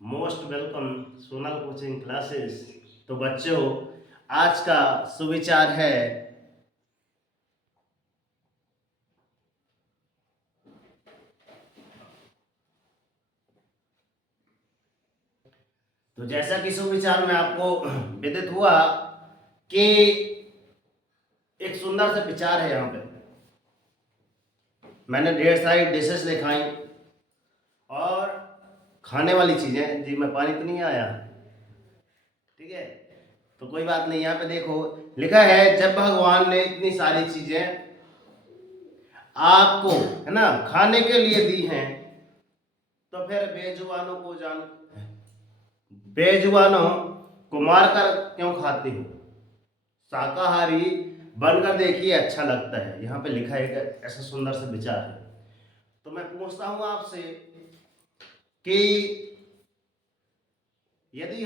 Most welcome Sonal coaching classes. तो बच्चों, आज का सुविचार है तो जैसा कि सुविचार में आपको विदित हुआ कि एक सुंदर सा विचार है। यहाँ पे मैंने ढेर सारी डिशेस दिखाई और खाने वाली चीजें। जी मैं पानी तो नहीं आया, ठीक है, तो कोई बात नहीं। यहाँ पे देखो लिखा है, जब भगवान ने इतनी सारी चीजें आपको है ना खाने के लिए दी हैं, तो फिर बेजुबानों को मारकर क्यों खाते हो? शाकाहारी बनकर देखिए, अच्छा लगता है। यहाँ पे लिखा है कि ऐसा सुंदर सा विचार है। तो मैं पूछता हूं आपसे कि यदि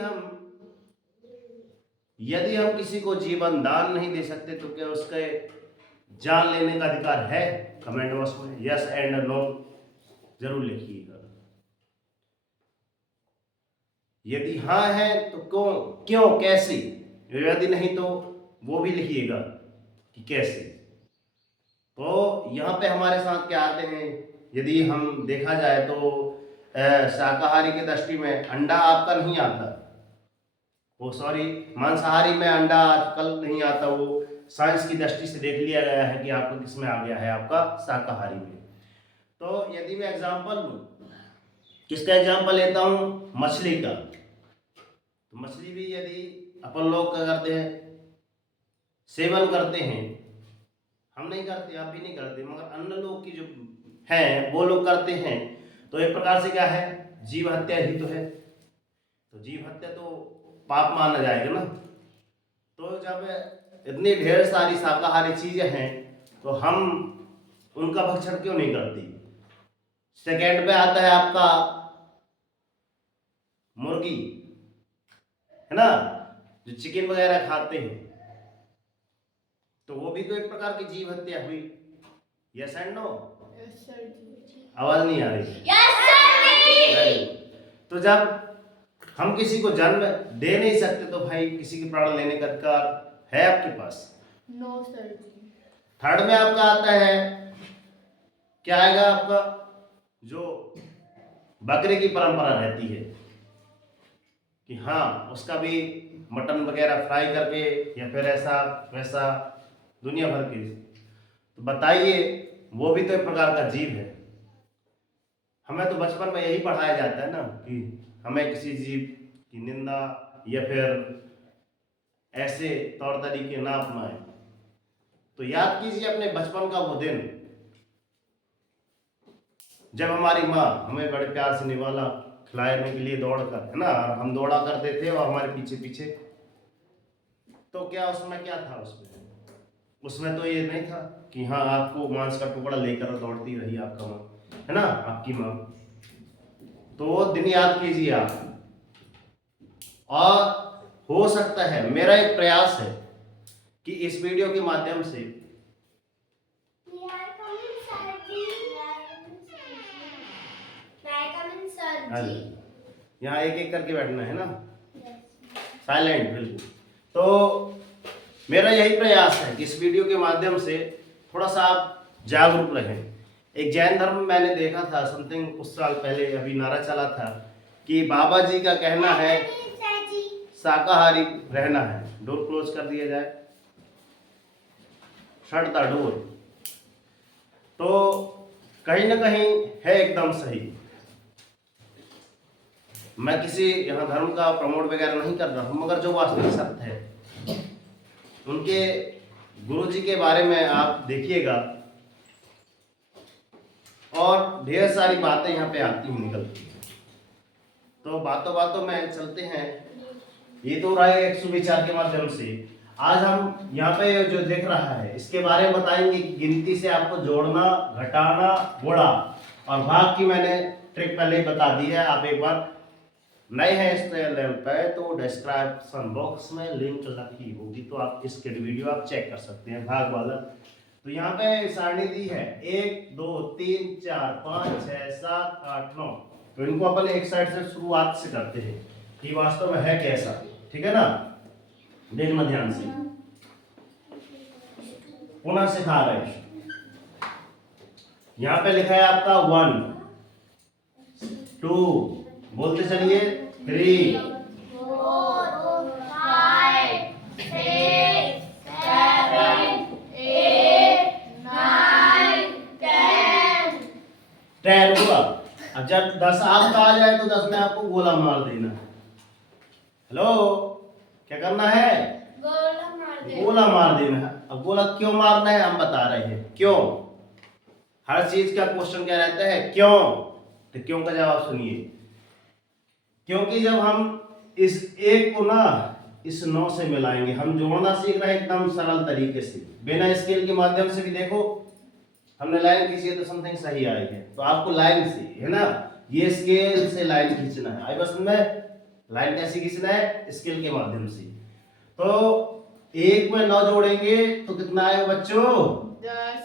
हम किसी को जीवन दान नहीं दे सकते तो क्या उसके जान लेने का अधिकार है? कमेंट बॉक्स में यस एंड नो जरूर लिखिएगा। यदि हाँ है तो क्यों कैसे? यदि नहीं तो वो भी लिखिएगा कि कैसे। तो यहाँ पे हमारे साथ क्या आते हैं, यदि हम देखा जाए तो शाकाहारी की दृष्टि में अंडा आपका नहीं आता, वो सॉरी मांसाहारी में अंडा आजकल नहीं आता। वो साइंस की दृष्टि से देख लिया गया है कि आपका किस में आ गया है, आपका शाकाहारी में। तो यदि मैं एग्जाम्पल लूँ, किसका एग्जाम्पल लेता हूँ? मछली का। तो मछली भी यदि अपन लोग क्या करते हैं, सेवन करते हैं। हम नहीं करते, आप भी नहीं करते, मगर अन्य लोग की जो हैं वो लोग करते हैं। तो एक प्रकार से क्या है, जीव हत्या ही तो है। तो जीव हत्या तो पाप माना जाएगा ना। तो जब इतनी ढेर सारी शाकाहारी चीजें हैं तो हम उनका भक्षण क्यों नहीं करती? सेकेंड पे आता है आपका मुर्गी, है ना, जो चिकन वगैरह खाते हैं, तो वो भी तो एक प्रकार की जीव हत्या हुई। Yes and no? आवाज नहीं आ रही? यस। तो जब हम किसी को जन्म दे नहीं सकते तो भाई किसी के प्राण लेने का अधिकार है आपके पास? No sir. थर्ड में आपका आता है, क्या आएगा आपका, जो बकरे की परंपरा रहती है कि हाँ उसका भी मटन वगैरह फ्राई करके या फिर ऐसा वैसा दुनिया भर के। तो बताइए, वो भी तो एक प्रकार का जीव है। हमें तो बचपन में यही पढ़ाया जाता है ना कि हमें किसी जीव की निंदा या फिर ऐसे तौर तरीके ना अपनाएं। तो याद कीजिए अपने बचपन का वो दिन जब हमारी माँ हमें बड़े प्यार से निवाला खिलाने के लिए दौड़ कर, है ना, हम दौड़ा करते थे और हमारे पीछे पीछे। तो क्या उसमें क्या था? उसमें तो ये नहीं था कि हाँ आपको मांस का टुकड़ा लेकर दौड़ती रही आपका माँ, है ना, आपकी माँ। तो वो दिन याद कीजिए आप। और हो सकता है, मेरा एक प्रयास है कि इस वीडियो के माध्यम से यहाँ एक एक करके बैठना है ना, साइलेंट बिल्कुल। तो मेरा यही प्रयास है कि इस वीडियो के माध्यम से थोड़ा सा आप जागरूक रहें। एक जैन धर्म में मैंने देखा था समथिंग कुछ साल पहले, अभी नारा चला था कि बाबा जी का कहना है शाकाहारी रहना है। डोर क्लोज कर दिया जाए, शट द डोर। तो कहीं ना कहीं है एकदम सही। मैं किसी यहाँ धर्म का प्रमोट वगैरह नहीं कर रहा हूँ, मगर जो वास्तविक सत्य है, उनके गुरु जी के बारे में आप देखिएगा और ढेर सारी बातें यहाँ पे आती हैं निकलती हैं। तो बातों बातों में चलते हैं। ये तो रहा है एक सुविचार के माध्यम से। आज हम यहाँ पे जो देख रहा है इसके बारे में बताएंगे कि गिनती से आपको जोड़ना, घटाना, गुणा और भाग की मैंने ट्रिक पहले ही बता दी है। आप एक बार नए हैं इस लेवल पे तो डिस्क्रिप्शन बॉक्स में लिंक रखी होगी, तो आप इसके वीडियो आप चेक कर सकते हैं भाग वाला। तो यहाँ पे सारणी दी है 1 2 3 4 5 6 7 8 9। तो इनको अपन एक साइड से शुरुआत से करते हैं कि वास्तव में है कैसा, ठीक है ना। देखना ध्यान से, पुनः सिखा रहे हैं। यहां पे लिखा है आपका 1 2, बोलते चलिए 3 4 5 6 7 8 9 10 10 हुआ। अब जब 10 आपका आ जाए तो 10 में आपको गोला मार देना। हेलो, क्या करना है? गोला मार दे। गोला मार देना है। अब गोला क्यों मारना है हम बता रहे हैं, क्यों। हर चीज का क्वेश्चन क्या रहता है, क्यों। तो क्यों का जवाब सुनिए। क्योंकि जब हम इस एक को ना इस 9 से मिलाएंगे, हम जोड़ना सीख रहे हैं एकदम सरल तरीके से, बिना स्केल के माध्यम से भी। देखो हमने लाइन खींची है तो समथिंग सही आई है, तो आपको लाइन से, है ना, ये स्केल से लाइन खींचना है। आई बस में लाइन कैसे खींचना है, स्केल के माध्यम से। तो एक में 9 जोड़ेंगे तो कितना आएगा बच्चों,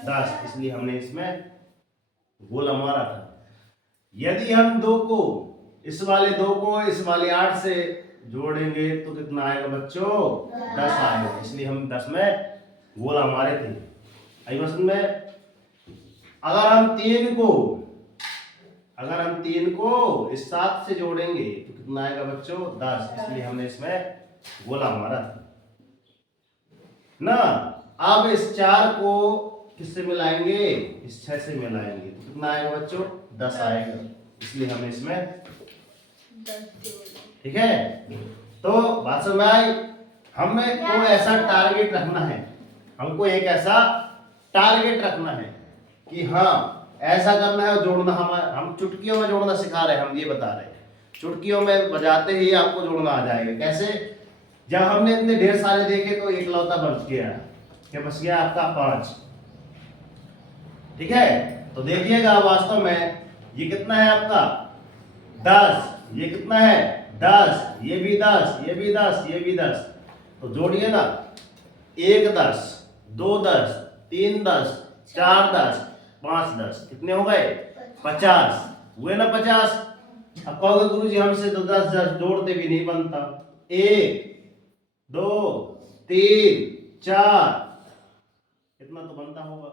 10। इसलिए हमने इसमें गोला मारा था। यदि हम 2 को, इस वाले 2 को इस वाले 8 से जोड़ेंगे तो कितना आएगा बच्चों, 10 आएगा। इसलिए हम 10 में गोला मारे थे। आई बस में अगर हम 3 को इस 7 से जोड़ेंगे तो कितना आएगा बच्चों, 10। इसलिए हमने इसमें गोला मारा था ना। अब इस 4 को किससे मिलाएंगे, इस 6 से मिलाएंगे तो कितना आएगा बच्चों, 10 आएगा। इसलिए हमने इसमें, ठीक है। तो बात समझ में आई। हमें को ऐसा टारगेट रखना है, हमको एक ऐसा टारगेट रखना है कि हाँ ऐसा करना है। जोड़ना हम चुटकियों में जोड़ना सिखा रहे हैं, हम ये बता रहे हैं। चुटकियों में बजाते ही आपको जोड़ना आ जाएगा। कैसे, जब हमने इतने ढेर सारे देखे तो इकलौता बच गया, क्या बच गया आपका 5, ठीक है। तो देखिएगा वास्तव में ये कितना है आपका 10, ये कितना है 10, ये भी 10, ये भी 10, ये भी 10। तो जोड़िए ना, 1 10, 2 10, 3 10, 4 10, 5 10, कितने हो गए 50 हुए ना 50। अब कहोगे गुरुजी हमसे तो 10 10 जोड़ते भी नहीं बनता। 1 2 3 4, इतना तो बनता होगा।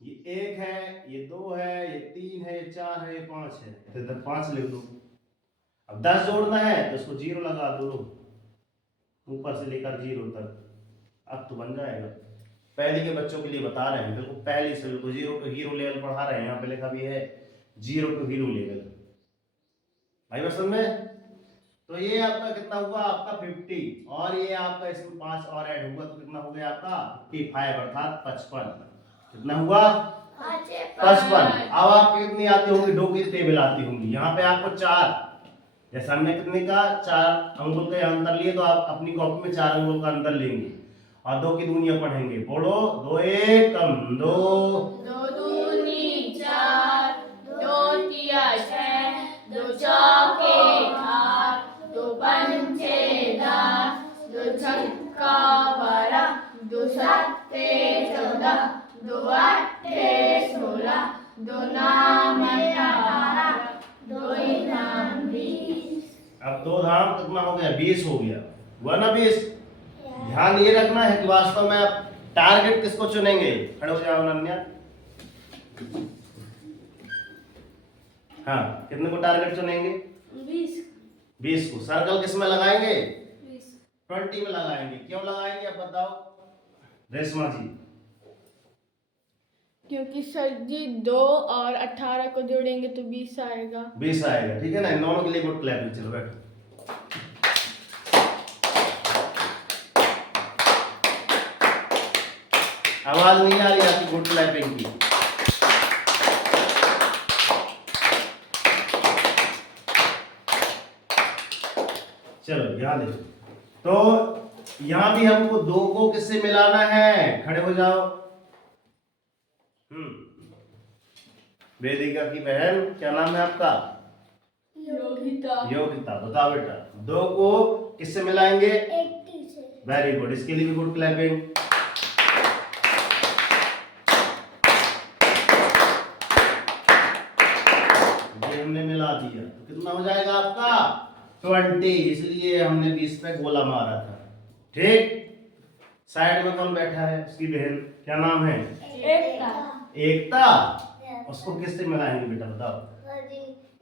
ये 1 है, ये 2 है, ये 3 है, ये 4 है, ये 5 है, तो इधर 5 लिख दो। अब 10 जोड़ना है तो इसको 0 लगा दो, ऊपर से लेकर 0 तक, अब तो बन जाएगा। पहले के बच्चों के लिए बता रहे हैं, बिल्कुल पहले से, बिल्कुल 0 टू हीरो लेवल पढ़ा रहे हैं। यहाँ पे लिखा भी है 0 टू हीरो लेवल। भाई बस में तो ये आपका कितना हुआ, आपका 50, और ये आपका इसमें 5 और ऐड हुआ तो कितना हो गया आपका 55 अर्थात 55। कितना हुआ 55। अब आपको कितनी आती होंगी, 2 की टेबल आती होंगी। यहाँ पे आपको 4, जैसे हमने कितने का 4 अंगुल का अंतर लिए, तो आप अपनी कॉपी में 4 अंगुल का अंतर लेंगे और 2 की दूनियां पढ़ेंगे। बोलो 2 1 कम 2, 2 दूनी 4, 2 तिया 6, 2 चौके 8, 2 पंचे 10, 2 छक्का 12, 2 सत्ते 14, 2 अट्ठे 16, 2 नाम 18, 2 इनाम 20। अब 2 धाम कितना हो गया, 20 हो गया, हुआ ना 20। ध्यान ये रखना है कि वास्तव में आप टारगेट किसको चुनेंगे। खड़े हो जाओ अनन्या। हाँ, कितने को टारगेट चुनेंगे, 20 को। सर्कल किस में लगाएंगे, 20 में लगाएंगे। क्यों लगाएंगे अब बताओ रेशमा जी। क्योंकि सर जी 2 और 18 को जोड़ेंगे तो 20 आएगा। 20 आएगा, ठीक है ना। इन दोनों के लिए गुड क्लैपिंग। चलो बैठो। आवाज नहीं आ रही आपकी गुड क्लैपिंग की। चलो यहाँ देखो, तो यहाँ भी हमको 2 को किससे मिलाना है, खड़े हो जाओ। वेदिका की बहन, क्या नाम है आपका, योगिता। बताओ बेटा, 2 को किससे मिलाएंगे, 80 से। वेरी गुड, इसके लिए भी गुड क्लैपिंग। ये हमने मिला दिया। आएगा आपका 20, इसलिए हमने 20 पे गोला मारा था। ठीक, साइड में कौन बैठा है? उसकी बहन, क्या नाम है? एकता। एकता। उसको किससे मिलाएंगे बेटा बताओ?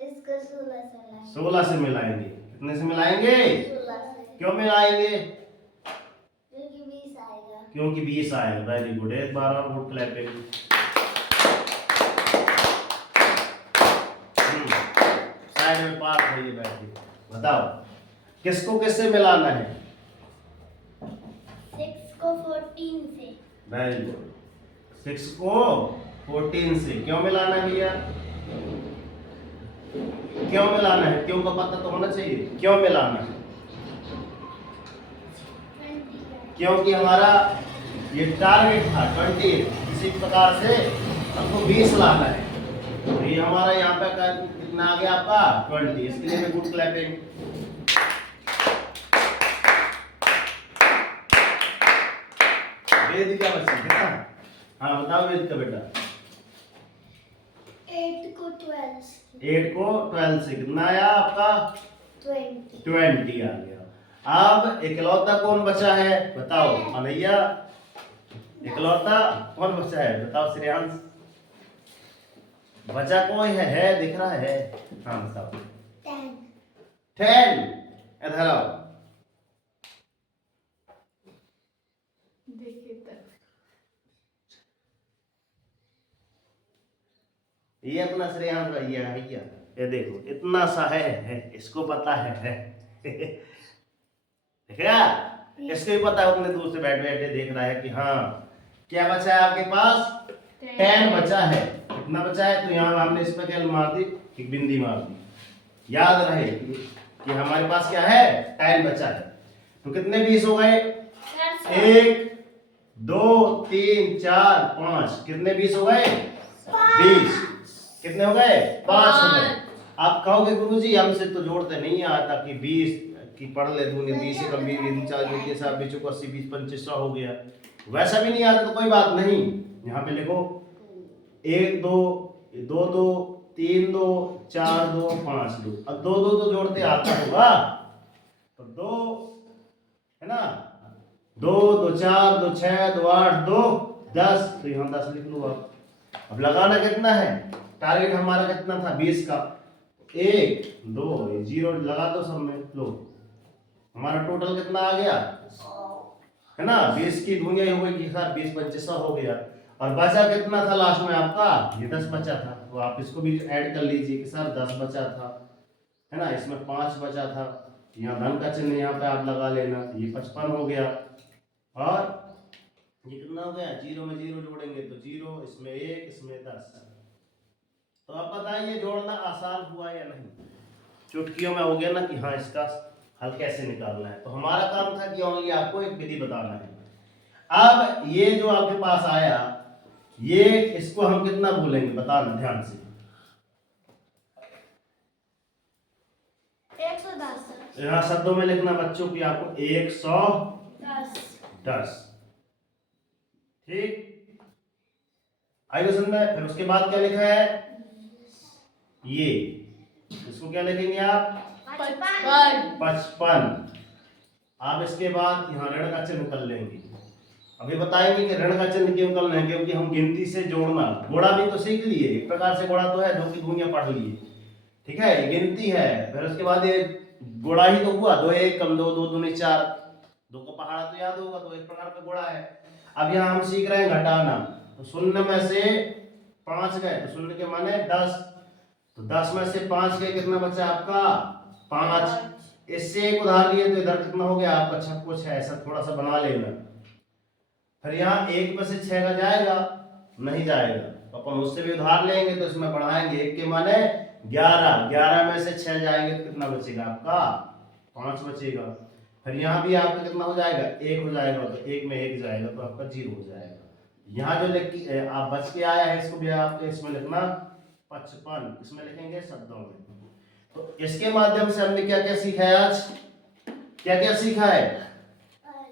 इसको 16 से मिलाएंगे। 16 से मिलाएंगे। कितने से मिलाएंगे? 16 से। क्यों मिलाएंगे? क्योंकि 20 आएगा। क्योंकि 20 आएगा। वेरी गुड, एक बार और गुड क्लैपिंग। साइड में पास है, ये बैठिए, बताओ किसको किससे मिलाना है? 6 को 14 से। वेरी गुड, 6 को 14 से। क्यों मिलाना है भैया? क्यों मिलाना है? क्यों का पता तो होना चाहिए। क्यों मिलाना है? क्योंकि हमारा ये टारगेट था 20, इसी प्रकार से हमको 20 लाना है। तो ये हमारा यहाँ पे कितना आ गया आपका 20, इसके लिए गुड क्लैपिंग। वेदिका बच्ची कितना? हाँ बताओ वेदिका बेटा। 8 को 12 से। 8 को 12 से कितना आया आपका? 20 आ गया। अब इकलौता कौन बचा है बताओ अनैया? इकलौता कौन बचा है बताओ श्रेयांश? बचा कौन है दिख रहा है? हाँ बताओ। 10। इधर आओ। देखिए तक ये अपना श्रेयांश भैया है क्या? ये देखो इतना सा है, इसको पता है। देखा? इसको भी पता है, अपने दूर से बैठ बैठे देख रहा है कि हाँ क्या बचा है आपके पास? 10 बचा है। कितना बचा है? तो यहाँ हमने इस पर क्या मार दी? एक बिंदी मार दी। याद रहे कि हमारे पास क्या है? 10 बचा है। तो कितने 20 हो गए? 1 2 3 4 5। कितने 20 हो गए? 20। कितने हो गए? 5 हो गए। आप कहोगे गुरुजी हमसे तो जोड़ते नहीं आता कि 20 की पढ़ ले दूंगे, 20 से कम 20 चार के साथ बीचों को 80 20 25 हो गया। वैसा भी नहीं आता तो कोई बात नहीं। यहाँ पे लिखो 1 2 2 2 3 2 4 2 5 2। अब 2 2 तो जोड़ते आता होगा, तो 2 है ना, 2 2 4 2 6 2 8 2 10। तो यहाँ 10 लिख लो आप। अब लगाना कितना है? टारगेट हमारा कितना था? 20 का। 1 2 0 लगा दो सब में। लो हमारा टोटल कितना आ गया है ना? 20 की दुनिया हो गई कि सर 20 25 हो गया। और बचा कितना था लास्ट में आपका? ये 10 बचा था। तो आप इसको भी ऐड कर लीजिए कि सर 10 बचा था, है ना, इसमें 5 बचा था। यहाँ धन का चिन्ह यहाँ पे आप लगा लेना। ये 55 हो गया। और ये कितना हो गया? 0 में 0 जोड़ेंगे तो 0, इसमें 1, इसमें 10। तो आप बताइए जोड़ना आसान हुआ या नहीं? चुटकियों में हो गया ना कि हाँ इसका हल कैसे निकालना है। तो हमारा काम था कि ओनली आपको एक विधि बताना है। अब ये जो आपके पास आया, ये इसको हम कितना बोलेंगे बताना ध्यान से। 110। यहाँ शब्दों में लिखना बच्चों की आपको 110। ठीक, आइए समझ में। फिर उसके बाद क्या लिखा है? ये इसको क्या लिखेंगे आप? 55। आप इसके बाद यहाँ ऋण का चिन्ह कर लेंगे। अभी बताएंगे कि ऋण का चिन्ह क्यों करना है, क्योंकि हम गिनती से जोड़ना, गोड़ा भी तो सीख लिए एक प्रकार से। गोड़ा तो है जो कि दुनिया पढ़ लिए, ठीक है, ये गिनती है। फिर उसके बाद ये गोड़ा ही तो हुआ। 2 1 कम 2 2 दूनी 4। 2 का पहाड़ा तो याद होगा, तो एक प्रकार का गोड़ा है। अब यहाँ हम सीख रहे हैं घटाना। तो 0 में से 5 गए तो 0 के माने 10। तो 10 में से 5 गए, कितना बचा आपका? 5। इससे एक उधार लिए तो इधर कितना हो गया आपका? 6 को 6। ऐसा थोड़ा सा बना लेना। फिर यहाँ 1 में से 6 का जाएगा नहीं जाएगा, तो अपन उससे भी उधार लेंगे। तो इसमें बढ़ाएंगे, 1 के माने 11। 11 में से 6 जाएंगे तो कितना बचेगा आपका? 5 बचेगा। फिर यहाँ भी आपका कितना हो जाएगा? 1 हो जाएगा। तो 1 में 1 जाएगा तो आपका 0 हो जाएगा। यहाँ जो लिख आप बच के आया है इसको भी आपके इसमें लिखना 55। इसमें लिखेंगे शब्दों में। तो इसके माध्यम से हमने क्या क्या सीखा है आज? क्या क्या सीखा है?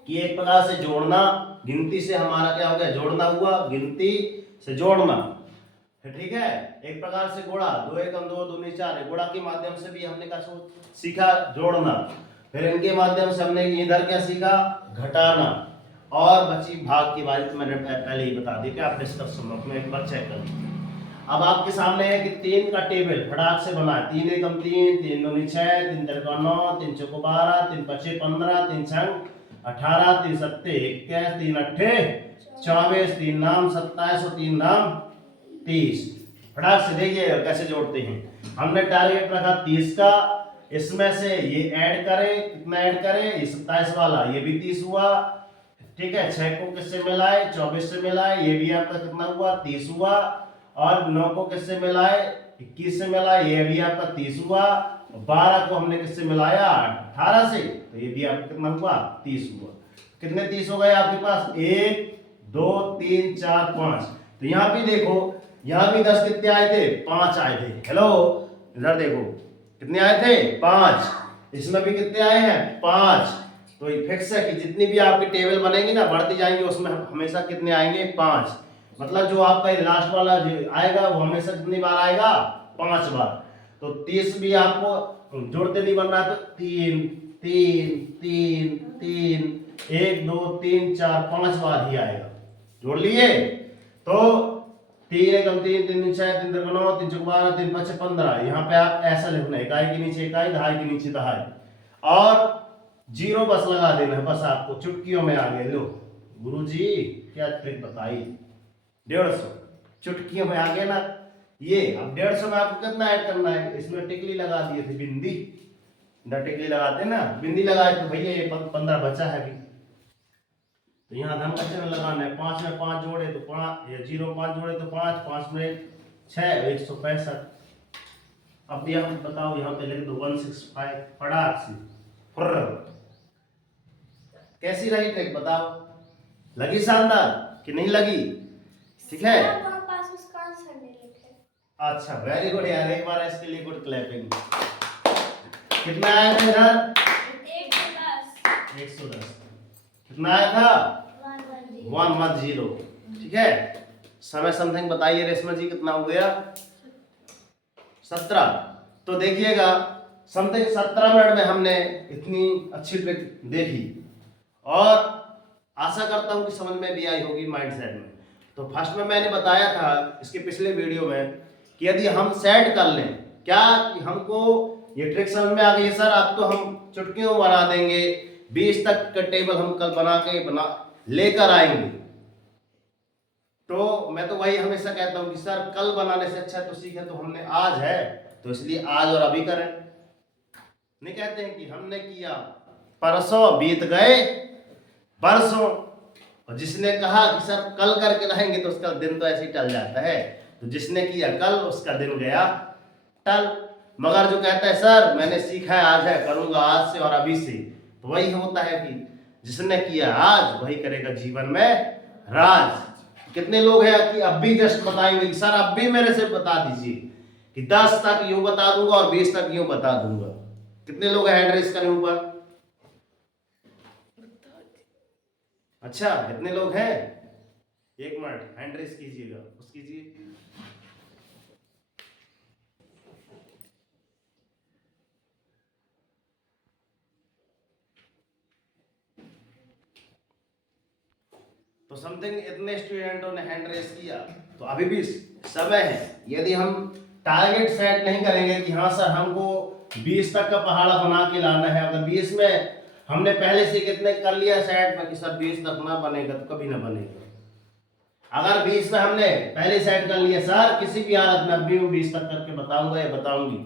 कि एक प्रकार से जोड़ना, गिनती से हमारा क्या हो गया? जोड़ना हुआ, गिनती से जोड़ना, ठीक है। एक प्रकार से गुणा, 2 एकम 2 दूनी 4 है, गुणा के माध्यम से भी हमने क्या सीखा, जोड़ना। फिर इनके माध्यम से हमने इधर क्या सीखा, घटाना। और बची भाग की बात मैंने पहले ही बता दी कि आप डिस्कशन में एक बार चेक कर लीजिए। अब आपके सामने है कि 3 का टेबल फटाक से बना है। 3 एकम 3, 3 दूनी 6, 3 तिरका 9, 3 चौको 12, 3 पचे 15, 3 छंग 18, 3 सत्ते 21, 3 अट्ठे 24, 3 नाम 27 और 3 नाम 30। फटाक से देखिए कैसे जोड़ते हैं। हमने टारगेट रखा 30 का, इसमें से ये ऐड करें, कितना ऐड करें, ये 27 वाला, ये भी 30 हुआ। ठीक है, 6 को किससे मिलाए, 24 से मिलाए, ये भी आपका कितना हुआ, 30 हुआ। और 9 को किससे मिलाए, 21 से मिलाए, ये भी आपका 30 हुआ। 12 को हमने किससे मिलाया, 18 से, तो ये भी आपका कितना हुआ, 30 हुआ। कितने 30 हो गए आपके पास, 1 2 3 4 5। तो यहाँ भी देखो, यहाँ भी 10 कितने आए थे, 5 आए थे। हेलो, इधर देखो कितने आए थे, 5। इसमें भी कितने आए हैं, 5। तो ये फिक्स है कि जितनी भी आपकी टेबल बनेगी ना, बढ़ती जाएंगी, उसमें हमेशा कितने आएंगे, 5। मतलब जो आपका लास्ट वाला जो आएगा वो हमेशा कितनी बार आएगा, 5 बार। तो 30 भी आपको जोड़ते नहीं बनना है, तो 3 3 3 3 1 2 3 4 5 बार ही आएगा। जोड़ लिए, तो 3 एकम 3, 3 दूनी 6, 3 तिरका 9, 3 चौको 12, 3 पचे 15। यहाँ पे आप ऐसा लिखना है, इकाई के नीचे इकाई, दहाई के नीचे दहाई, और 0 बस लगा देना है। बस आपको चुटकियों में आ गए। लो गुरुजी क्या ट्रिक बताई, 150 चुटकियों में आ गया ना ये। अब 150 में आपको कितना ऐड करना है, इसमें टिकली लगा दिए थे, बिंदी, इधर टिकली लगाते ना, बिंदी लगाए तो भैया ये 15 बचा है अभी। तो यहाँ धन का चिन्ह लगाना है। 5 में 5 जोड़े तो 5, ये 0 5 जोड़े तो 5, 5 में 6, 165। अब यहाँ बताओ, यहाँ पे लिख दो 165 फटाक से। कैसी रही ट्रिक बताओ, लगी शानदार कि नहीं लगी, ठीक है। अच्छा वेरी गुड यार, एक बार इसके लिए गुड क्लैपिंग। कितना आया था इधर, 110। कितना आया था, 110। ठीक है। समय समथिंग बताइए रेशमा जी, कितना हो गया, 17। तो देखिएगा समथिंग 17 मिनट में हमने इतनी अच्छी ट्रिक देखी, और आशा करता हूं कि समझ में भी आई होगी, माइंड सेट में। तो फर्स्ट में मैंने बताया था इसके पिछले वीडियो में कि यदि हम सेट कर लें क्या, कि हमको ये ट्रिक समझ में आ गई है सर, अब तो हम चुटकियों बना देंगे, 20 तक का टेबल हम कल बना लेकर आएंगे। तो मैं तो वही हमेशा कहता हूं कि सर कल बनाने से अच्छा तो सीखे तो हमने आज है, तो इसलिए आज और अभी करें। नहीं कहते हैं कि हमने किया परसों बीत गए बरसों, और जिसने कहा कि सर कल करके रहेंगे तो उसका दिन तो ऐसे ही टल जाता है। तो जिसने किया कल उसका दिन गया टल। मगर जो कहता है सर मैंने सीखा है आज है, करूंगा आज से और अभी से, तो वही होता है कि जिसने किया आज वही करेगा जीवन में राज। कितने लोग हैं कि अब भी जस्ट बताएंगे कि सर अब भी मेरे से बता दीजिए कि 10 तक यूं बता दूंगा और 20 तक यूं बता दूंगा। कितने लोग हैंड रेस करें ऊपर, अच्छा कितने लोग हैं, 1 मिनट हैंड रेस कीजिएगा, उस कीजिए। तो समथिंग इतने स्टूडेंटों ने हैंड रेस किया, तो अभी भी समय है। यदि हम टारगेट सेट नहीं करेंगे कि हाँ सर हमको 20 तक का पहाड़ा बना के लाना है, अगर 20 में हमने पहले से कितने कर लिया सेट में कि सर 20 तक ना बनेगा तो कभी ना बनेगा। अगर 20 में हमने पहले सेट कर लिया सर किसी भी हालत में अभी 20 तक करके बताऊंगा या बताऊंगी,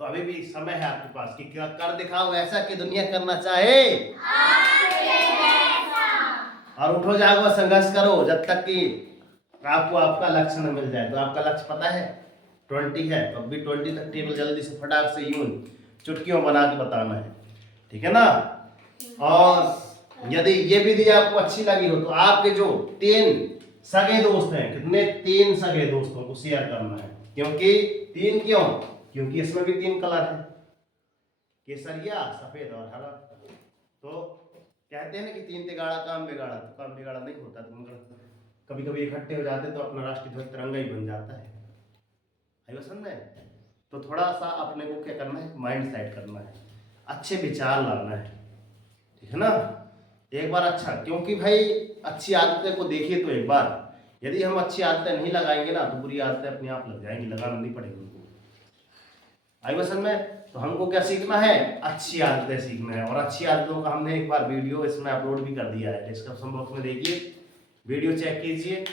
तो अभी भी समय है आपके पास कि क्या कर दिखाओ ऐसा कि दुनिया करना चाहे और उठो जागो संघर्ष करो जब तक कि आपको आपका लक्ष्य न मिल जाए। तो आपका लक्ष्य पता है 20 है, तो अभी 20 तक टेबल जल्दी से फटाक से यूं चुटकियों बना के बताना है, ठीक है ना। और यदि ये विधि आपको अच्छी लगी हो तो आपके जो 3 सगे दोस्त हैं, कितने 3 सगे दोस्तों को शेयर करना है। क्योंकि 3 क्यों, क्योंकि इसमें भी 3 कलर है, केसरिया सफेद और हरा। तो कहते हैं ना कि 3 तिगाड़ा काम बिगाड़ा, तो काम बिगाड़ा नहीं होता, तो मगर कभी कभी इकट्ठे हो जाते तो अपना राष्ट्रीय ध्वज तिरंगा ही बन जाता है। आई पसंद है। तो थोड़ा सा अपने को क्या करना है, माइंड सेट करना है, अच्छे विचार लाना है, ठीक है ना। एक बार अच्छा, क्योंकि भाई अच्छी आदतें को देखिए तो एक बार, यदि हम अच्छी आदतें नहीं लगाएंगे ना तो बुरी आदतें अपने आप लग जाएंगी, लगाना नहीं पड़ेगी उनको। आई पसंद में। तो हमको क्या सीखना है, अच्छी आदतें सीखना है। और अच्छी आदतों का हमने एक बार वीडियो इसमें अपलोड भी कर दिया है, डिस्क्रिप्शन बॉक्स में देखिए, वीडियो चेक कीजिए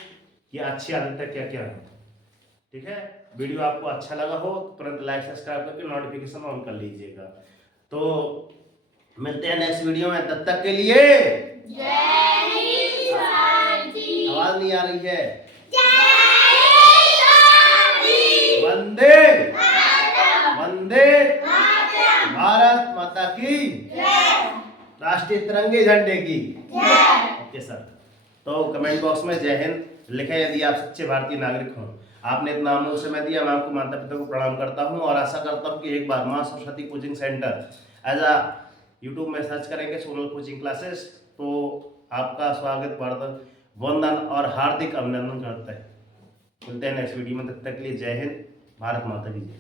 कि अच्छी आदतें क्या क्या है, ठीक है। वीडियो आपको अच्छा लगा हो तो तुरंत लाइक सब्सक्राइब करके नोटिफिकेशन ऑन कर लीजिएगा। तो मिलते हैं नेक्स्ट वीडियो में, तब तक के लिए जय हिंद सर जी। आवाज नहीं आ रही है। जय हिंद सर जी। वंदे मातरम। वंदे मातरम। भारत माता की जय। राष्ट्रीय तिरंगे झंडे की जय। Okay sir. तो कमेंट बॉक्स में जय हिंद लिखें यदि आप सच्चे भारतीय नागरिक हों। आपने इतना अमूल्य समय दिया, मैं आपको माता पिता को प्रणाम करता हूं और आशा करता हूं कि एक बार मां Saraswati coaching centre as a YouTube में सर्च करेंगे सोनल कोचिंग क्लासेस, तो आपका स्वागत, वंदन और हार्दिक अभिनंदन करते हैं। मिलते हैं नेक्स्ट वीडियो में, तब तक के लिए जय हिंद, भारत माता की जय।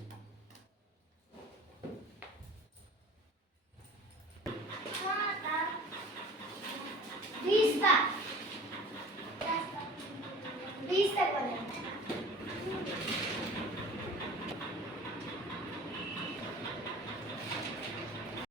बीस तक 20 तक